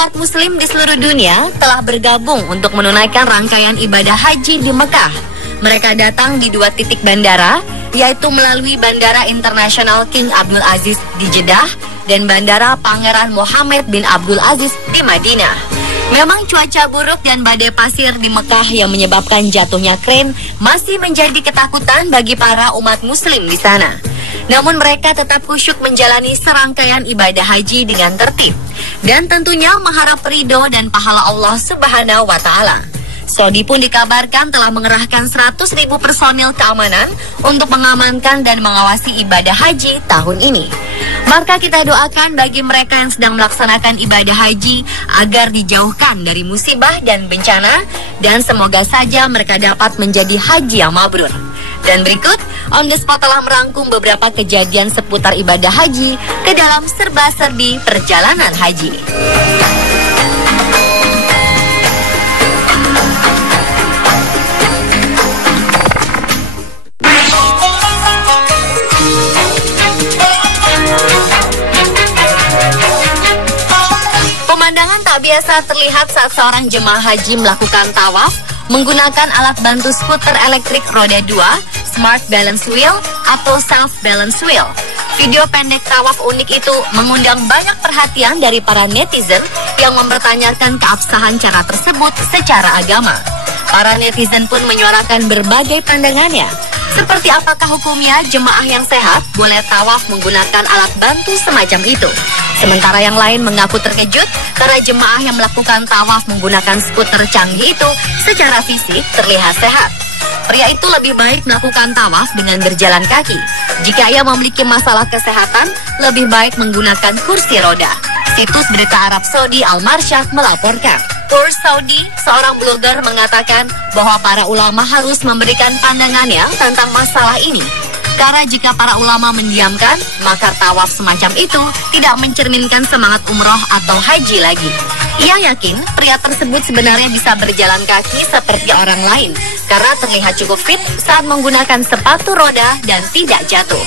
umat muslim di seluruh dunia telah bergabung untuk menunaikan rangkaian ibadah haji di Mekah. Mereka datang di 2 titik bandara, yaitu melalui Bandara Internasional King Abdul Aziz di Jeddah dan Bandara Pangeran Mohammed bin Abdul Aziz di Madinah. Memang cuaca buruk dan badai pasir di Mekah yang menyebabkan jatuhnya kren masih menjadi ketakutan bagi para umat muslim di sana. Namun mereka tetap khusyuk menjalani serangkaian ibadah haji dengan tertib dan tentunya mengharap ridho dan pahala Allah Subhanahu wa Ta'ala. Saudi pun dikabarkan telah mengerahkan 100.000 personil keamanan untuk mengamankan dan mengawasi ibadah haji tahun ini. Maka kita doakan bagi mereka yang sedang melaksanakan ibadah haji agar dijauhkan dari musibah dan bencana, dan semoga saja mereka dapat menjadi haji yang mabrur. Dan berikut, On The Spot telah merangkum beberapa kejadian seputar ibadah haji ke dalam serba-serbi perjalanan haji. Pemandangan tak biasa terlihat saat seorang jemaah haji melakukan tawaf menggunakan alat bantu skuter elektrik roda 2, Smart Balance Wheel atau Self Balance Wheel. Video pendek tawaf unik itu mengundang banyak perhatian dari para netizen yang mempertanyakan keabsahan cara tersebut secara agama. Para netizen pun menyuarakan berbagai pandangannya. Seperti apakah hukumnya jemaah yang sehat boleh tawaf menggunakan alat bantu semacam itu? Sementara yang lain mengaku terkejut karena jemaah yang melakukan tawaf menggunakan skuter canggih itu secara fisik terlihat sehat. Pria itu lebih baik melakukan tawaf dengan berjalan kaki. Jika ia memiliki masalah kesehatan, lebih baik menggunakan kursi roda. Situs berita Arab Saudi Al-Marsyad melaporkan. Tour Saudi, seorang blogger mengatakan bahwa para ulama harus memberikan pandangannya tentang masalah ini. Karena jika para ulama mendiamkan, maka tawaf semacam itu tidak mencerminkan semangat umroh atau haji lagi. Ia yakin pria tersebut sebenarnya bisa berjalan kaki seperti orang lain karena terlihat cukup fit saat menggunakan sepatu roda dan tidak jatuh.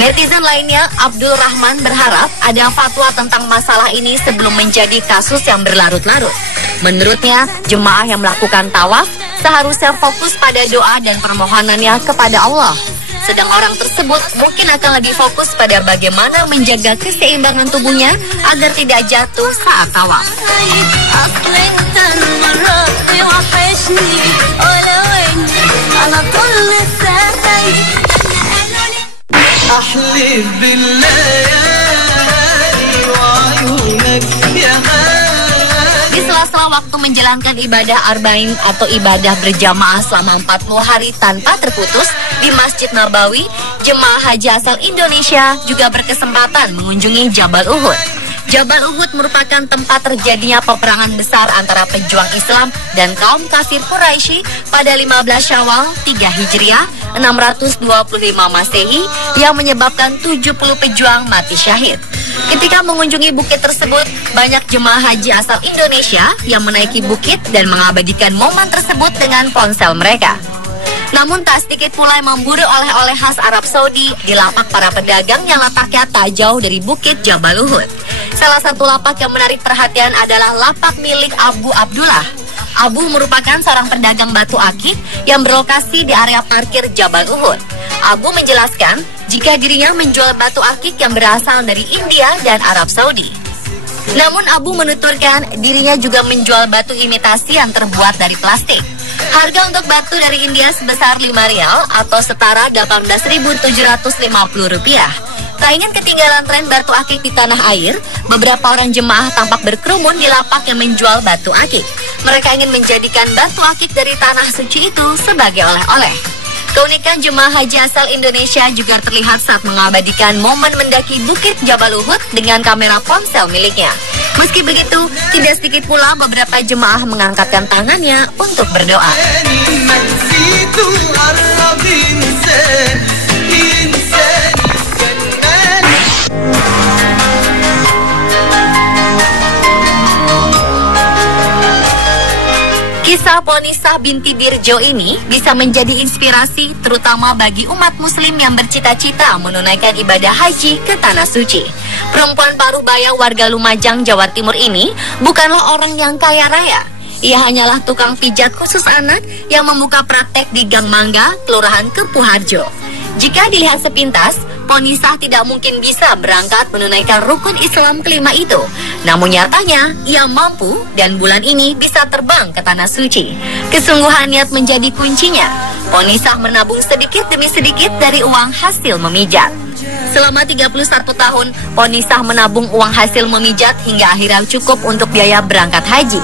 Netizen lainnya, Abdul Rahman, berharap ada fatwa tentang masalah ini sebelum menjadi kasus yang berlarut-larut. Menurutnya, jemaah yang melakukan tawaf seharusnya fokus pada doa dan permohonannya kepada Allah. Sedang orang tersebut mungkin akan lebih fokus pada bagaimana menjaga keseimbangan tubuhnya agar tidak jatuh saat tawaf. Di sela-sela waktu menjalankan ibadah Arba'in atau ibadah berjamaah selama 40 hari tanpa terputus di Masjid Nabawi, jemaah haji asal Indonesia juga berkesempatan mengunjungi Jabal Uhud. Jabal Uhud merupakan tempat terjadinya peperangan besar antara pejuang Islam dan kaum kafir Quraisy pada 15 Syawal 3 Hijriah 625 Masehi yang menyebabkan 70 pejuang mati syahid. Ketika mengunjungi bukit tersebut, banyak jemaah haji asal Indonesia yang menaiki bukit dan mengabadikan momen tersebut dengan ponsel mereka. Namun tak sedikit pula yang memburu oleh-oleh khas Arab Saudi di lapak para pedagang yang letaknya tak jauh dari bukit Jabal Uhud. Salah satu lapak yang menarik perhatian adalah lapak milik Abu Abdullah. Abu merupakan seorang pedagang batu akik yang berlokasi di area parkir Jabal Uhud. Abu menjelaskan jika dirinya menjual batu akik yang berasal dari India dan Arab Saudi. Namun Abu menuturkan dirinya juga menjual batu imitasi yang terbuat dari plastik. Harga untuk batu dari India sebesar 5 rial atau setara Rp18.750. Tak ingin ketinggalan tren batu akik di tanah air, beberapa orang jemaah tampak berkerumun di lapak yang menjual batu akik. Mereka ingin menjadikan batu akik dari tanah suci itu sebagai oleh-oleh. Keunikan jemaah haji asal Indonesia juga terlihat saat mengabadikan momen mendaki bukit Jabal Uhud dengan kamera ponsel miliknya. Meski begitu, tidak sedikit pula beberapa jemaah mengangkatkan tangannya untuk berdoa. Kisah Ponisa Ponisah binti Dirjo ini bisa menjadi inspirasi terutama bagi umat muslim yang bercita-cita menunaikan ibadah haji ke Tanah Suci. Perempuan paruh baya warga Lumajang, Jawa Timur ini bukanlah orang yang kaya raya. Ia hanyalah tukang pijat khusus anak yang membuka praktek di Gang Mangga, Kelurahan Kepuharjo. Jika dilihat sepintas, Ponisah tidak mungkin bisa berangkat menunaikan rukun Islam kelima itu. Namun nyatanya, ia mampu dan bulan ini bisa terbang ke Tanah Suci. Kesungguhan niat menjadi kuncinya. Ponisah menabung sedikit demi sedikit dari uang hasil memijat. Selama 31 tahun, Ponisah menabung uang hasil memijat hingga akhirnya cukup untuk biaya berangkat haji.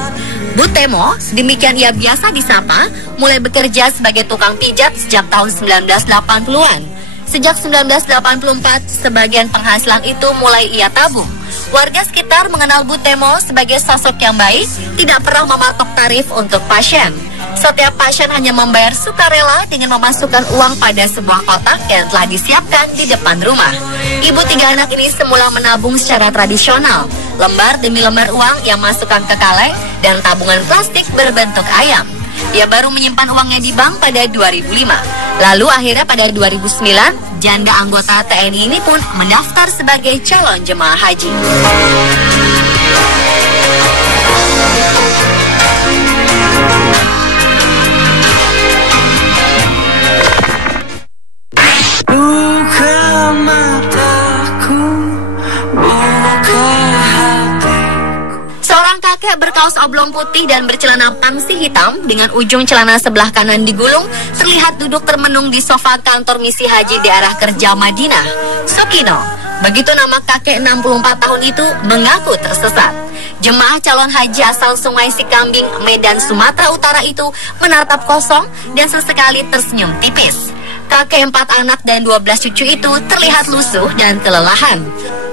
Bu Temo, demikian ia biasa disapa, mulai bekerja sebagai tukang pijat sejak tahun 1980-an. Sejak 1984, sebagian penghasilan itu mulai ia tabung. Warga sekitar mengenal Bu Temo sebagai sosok yang baik, tidak pernah mematok tarif untuk pasien. Setiap pasien hanya membayar sukarela dengan memasukkan uang pada sebuah kotak yang telah disiapkan di depan rumah. Ibu 3 anak ini semula menabung secara tradisional, lembar demi lembar uang yang masukkan ke kaleng dan tabungan plastik berbentuk ayam. Ia baru menyimpan uangnya di bank pada 2005. Lalu akhirnya pada 2009, janda anggota TNI ini pun mendaftar sebagai calon jemaah haji. Buka mataku, buka hatiku. Seorang kakek berkaos oblong putih dan bercelana pangsi hitam dengan ujung celana sebelah kanan digulung terlihat duduk termenung di sofa kantor misi haji daerah kerja Madinah. Sukino, begitu nama kakek 64 tahun itu, mengaku tersesat. Jemaah calon haji asal Sungai Sikambing, Medan, Sumatera Utara itu menatap kosong dan sesekali tersenyum tipis. Kakek 4 anak dan 12 cucu itu terlihat lusuh dan kelelahan.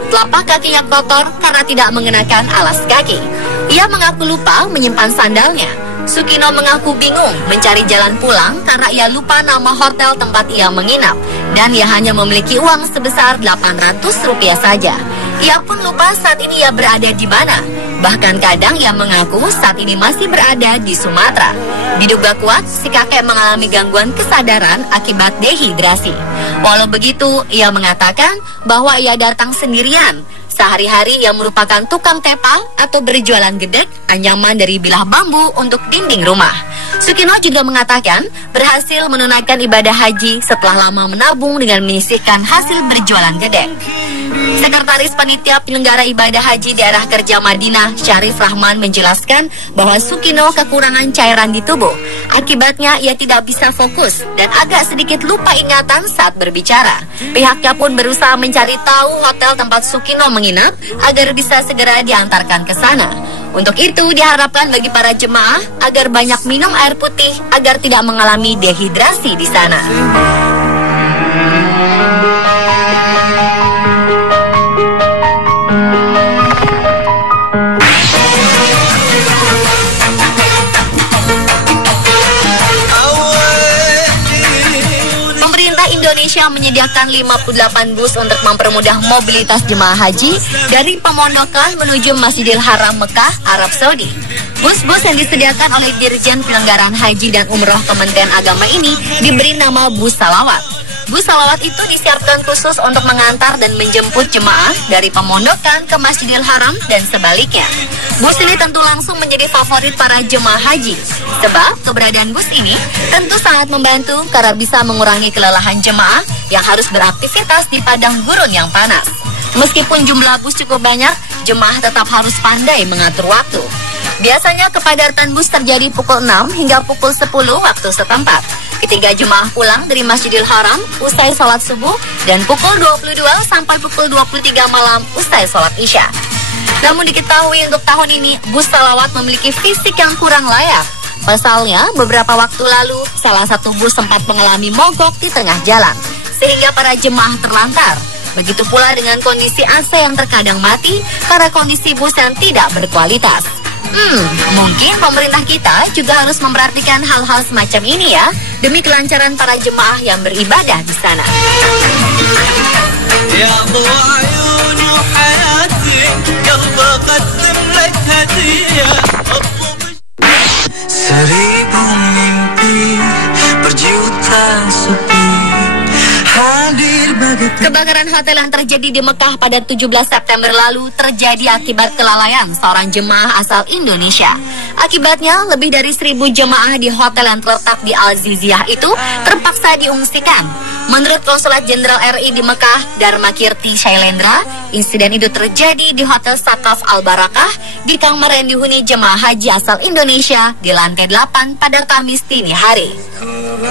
Telapak kakinya kotor karena tidak mengenakan alas kaki. Ia mengaku lupa menyimpan sandalnya. Sukino mengaku bingung mencari jalan pulang karena ia lupa nama hotel tempat ia menginap. Dan ia hanya memiliki uang sebesar Rp800 saja. Ia pun lupa saat ini ia berada di mana. Bahkan kadang ia mengaku saat ini masih berada di Sumatera. Diduga kuat, si kakek mengalami gangguan kesadaran akibat dehidrasi. Walau begitu, ia mengatakan bahwa ia datang sendirian. Sehari-hari ia merupakan tukang tepal atau berjualan gedek, anyaman dari bilah bambu untuk dinding rumah. Sukino juga mengatakan berhasil menunaikan ibadah haji setelah lama menabung dengan menyisihkan hasil berjualan gedek. Sekretaris Panitia Penyelenggara Ibadah Haji Daerah Kerja Madinah, Syarif Rahman, menjelaskan bahwa Sukino kekurangan cairan di tubuh. Akibatnya ia tidak bisa fokus dan agak sedikit lupa ingatan saat berbicara. Pihaknya pun berusaha mencari tahu hotel tempat Sukino menginap agar bisa segera diantarkan ke sana. Untuk itu diharapkan bagi para jemaah agar banyak minum air putih agar tidak mengalami dehidrasi di sana. Indonesia menyediakan 58 bus untuk mempermudah mobilitas jemaah haji dari pemondokan menuju Masjidil Haram Mekah, Arab Saudi. Bus-bus yang disediakan oleh Dirjen Penyelenggaraan Haji dan Umroh Kementerian Agama ini diberi nama bus salawat. Bus salawat itu disiapkan khusus untuk mengantar dan menjemput jemaah dari pemondokan ke Masjidil Haram dan sebaliknya. Bus ini tentu langsung menjadi favorit para jemaah haji, sebab keberadaan bus ini tentu sangat membantu karena bisa mengurangi kelelahan jemaah yang harus beraktivitas di padang gurun yang panas. Meskipun jumlah bus cukup banyak, jemaah tetap harus pandai mengatur waktu. Biasanya kepadatan bus terjadi pukul 6 hingga pukul 10 waktu setempat. Ketika jemaah pulang dari Masjidil Haram usai sholat subuh dan pukul 22 sampai pukul 23 malam usai sholat isya. Namun diketahui untuk tahun ini bus salawat memiliki fisik yang kurang layak. Pasalnya beberapa waktu lalu salah satu bus sempat mengalami mogok di tengah jalan sehingga para jemaah terlantar. Begitu pula dengan kondisi AC yang terkadang mati karena kondisi bus yang tidak berkualitas. Mungkin pemerintah kita juga harus memperhatikan hal-hal semacam ini ya, demi kelancaran para jemaah yang beribadah di sana. Seribu mimpi, berjuta sepi, hadir bagai Kebakaran hotel yang terjadi di Mekah pada 17 September lalu terjadi akibat kelalaian seorang jemaah asal Indonesia. Akibatnya, lebih dari 1.000 jemaah di hotel yang terletak di Al-Ziziyah itu terpaksa diungsikan. Menurut Konsulat Jenderal RI di Mekah, Dharma Kirti Shailendra, insiden itu terjadi di Hotel Sakaf Al-Barakah di kamar yang dihuni jemaah haji asal Indonesia di lantai 8 pada Kamis dini hari.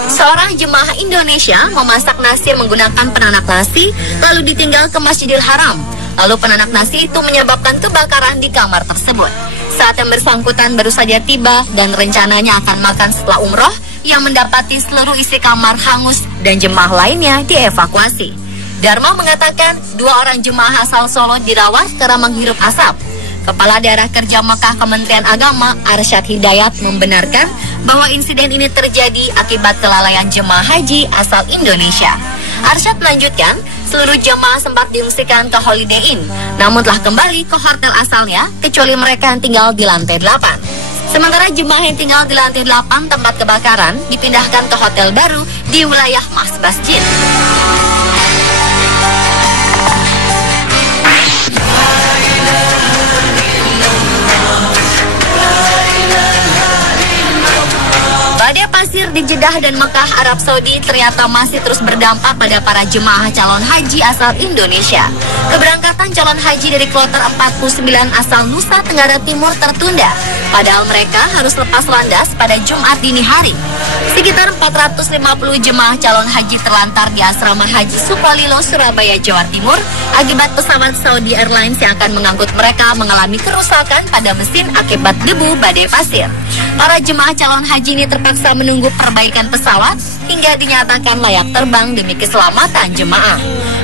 Seorang jemaah Indonesia memasak nasi menggunakan penanak nasi lalu ditinggal ke Masjidil Haram. Lalu penanak nasi itu menyebabkan kebakaran di kamar tersebut. Saat yang bersangkutan baru saja tiba dan rencananya akan makan setelah umroh, yang mendapati seluruh isi kamar hangus dan jemaah lainnya dievakuasi. Dharma mengatakan 2 orang jemaah asal Solo dirawat karena menghirup asap. Kepala Daerah Kerja Mekah Kementerian Agama Arsyad Hidayat membenarkan bahwa insiden ini terjadi akibat kelalaian jemaah haji asal Indonesia. Arsyad melanjutkan, seluruh jemaah sempat diungsikan ke Holiday Inn, namun telah kembali ke hotel asalnya kecuali mereka yang tinggal di lantai 8. Sementara jemaah yang tinggal di lantai 8 tempat kebakaran dipindahkan ke hotel baru di wilayah Mas Masjid. Badai pasir di Jeddah dan Mekah, Arab Saudi ternyata masih terus berdampak pada para jemaah calon haji asal Indonesia. Keberangkatan calon haji dari kloter 49 asal Nusa Tenggara Timur tertunda, padahal mereka harus lepas landas pada Jumat dini hari. Sekitar 450 jemaah calon haji terlantar di asrama haji Sukolilo, Surabaya, Jawa Timur akibat pesawat Saudi Airlines yang akan mengangkut mereka mengalami kerusakan pada mesin akibat debu badai pasir. Para jemaah calon haji ini terpaksa menunggu perbaikan pesawat hingga dinyatakan layak terbang demi keselamatan jemaah.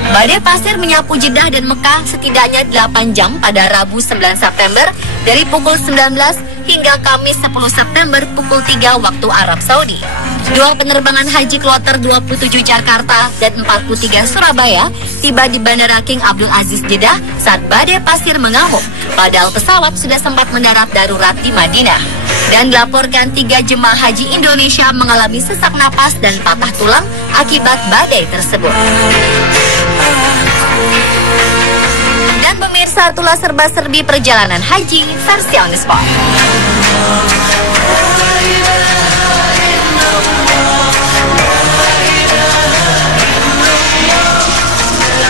Badai pasir menyapu Jeddah dan Mekah setidaknya 8 jam pada Rabu 9 September dari pukul 19 hingga Kamis 10 September pukul 3 waktu Arab Saudi. 2 penerbangan haji kloter 27 Jakarta dan 43 Surabaya tiba di Bandara King Abdul Aziz Jeddah saat badai pasir mengamuk, padahal pesawat sudah sempat mendarat darurat di Madinah. Dan dilaporkan 3 jemaah haji Indonesia mengalami sesak napas dan patah tulang akibat badai tersebut. Dan pemirsa, itulah serba-serbi perjalanan haji versi On The Spot.